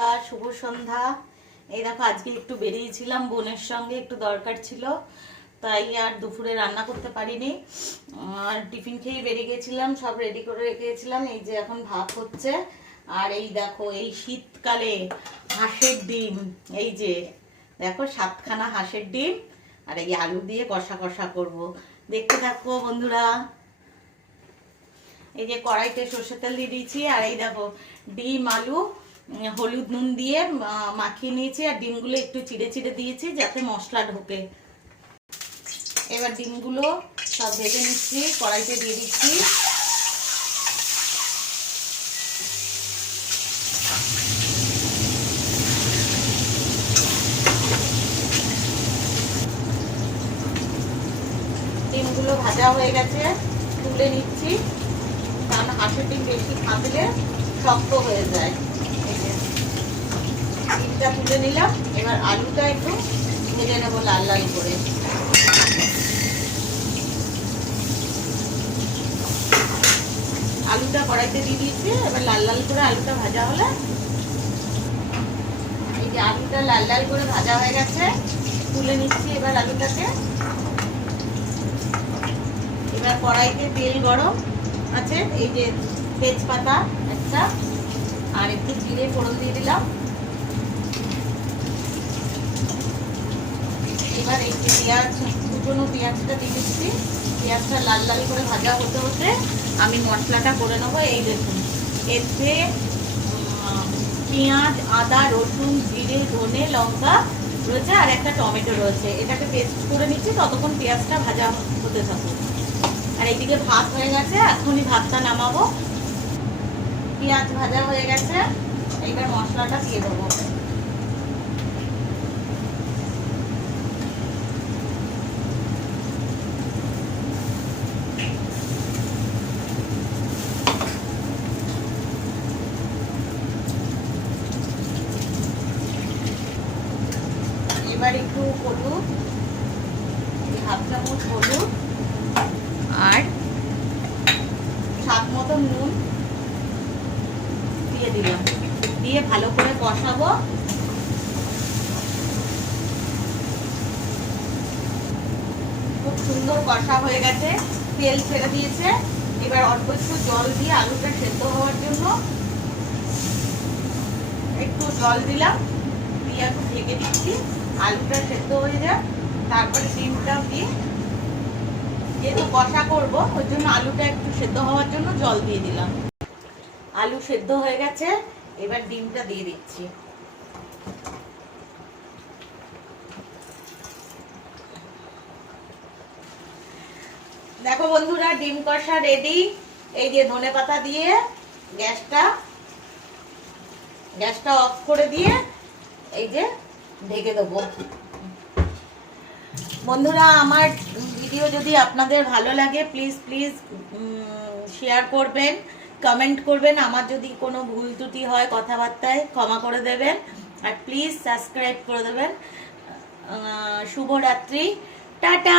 বন্ধুরা, শুভ সন্ধ্যা। এই দেখো, আজকে একটু বেরিয়েছিলাম বোনের সঙ্গে, একটু দরকার ছিল, তাই আর দুপুরে রান্না করতে পারিনি। আর টিফিন খেয়ে বেরিয়ে গেছিলাম, সব রেডি করে রেখেছিলাম। এই যে এখন ভাত হচ্ছে। আর এই দেখো, এই শীতকালে হাঁসের ডিম, এই যে দেখো 7খানা হাঁসের ডিম, আর এই আলু দিয়ে কষা কষা করব। দেখতে থাকো বন্ধুরা। এই যে কড়াইতে সর্ষের তেল দিয়ে দিয়েছি, আর এই দেখো ডিম আলু হলুদ নুন দিয়ে মাখিয়ে নিয়েছি, আর ডিমগুলো একটু চিড়ে চিড়ে দিয়েছি যাতে মশলা ঢোকে। এবার ডিমগুলো সব ভেজে নিচ্ছি, কড়াইতে দিয়ে দিচ্ছি। ডিমগুলো ভাজা হয়ে গেছে, তুলে নিচ্ছি, কারণ হাঁসের ডিম বেশি ভাজলে শক্ত হয়ে যায়। ডিমটা তুলে নিলাম। এবার আলুটা একটু ভেজে নেবো লাল লাল করে। আলুটা কড়াইতে দিয়ে দিয়েছি। এবার লাল লাল করে আলুটা ভাজা হলে, এই যে আলুটা লাল লাল করে ভাজা হয়ে গেছে, তুলে নিচ্ছি এবার আলুটাকে। এবার কড়াইতে তেল গরম আছে, এই যে তেজপাতা একটা আর একটু জিরে ফোড়ন দিয়ে দিলাম। এবার এই যে পেঁয়াজ, কুচনো পেঁয়াজটা দিয়ে দিচ্ছি। পেঁয়াজটা লাল লাল করে ভাজা হতে হতে আমি মশলাটা করে নেবো। এই দেখুন, এতে পেঁয়াজ, আদা, রসুন, জিরে, ধনে, লঙ্কা রয়েছে, আর একটা টমেটো রয়েছে। এটাকে পেস্ট করে নিচ্ছি, ততক্ষণ পেঁয়াজটা ভাজা হতে থাকুক। আর এইদিকে ভাত হয়ে গেছে, এখনই ভাতটা নামাবো। পেঁয়াজ ভাজা হয়ে গেছে, এইবার মশলাটা দিয়ে দেবো। এবার একটু হলুদ, হাফ চামচ হলুদ, আর স্বাদ মতো নুন দিয়ে দিলাম, দিয়ে ভালো করে কষাবো। খুব সুন্দর কষা হয়ে গেছে, তেল ছেড়ে দিয়েছে। এবার অল্প একটু জল দিয়ে আলুটা সেদ্ধ হওয়ার জন্য একটু জল দিলাম, দিয়ে একটু ঢেকে দিচ্ছি। আলুটা সেদ্ধ হয়ে যায়, তারপরে ডিমটাও দিয়ে, যেহেতু কষা করবো ওই জন্য আলুটা একটু সেদ্ধ হওয়ার জন্য জল দিয়ে দিলাম। আলু সেদ্ধ হয়ে গেছে, এবার ডিমটা দিয়ে দিচ্ছি। দেখো বন্ধুরা, ডিম কষা রেডি। এই যে ধনেপাতা দিয়ে গ্যাসটা অফ করে দিয়ে এই যে ঢেকে দেবো। বন্ধুরা, আমার ভিডিও যদি আপনাদের ভালো লাগে, প্লিজ প্লিজ শেয়ার করবেন, কমেন্ট করবেন। আমার যদি কোনো ভুল ত্রুটি হয় কথাবার্তায়, ক্ষমা করে দেবেন, আর প্লিজ সাবস্ক্রাইব করে দেবেন। শুভরাত্রি, টাটা।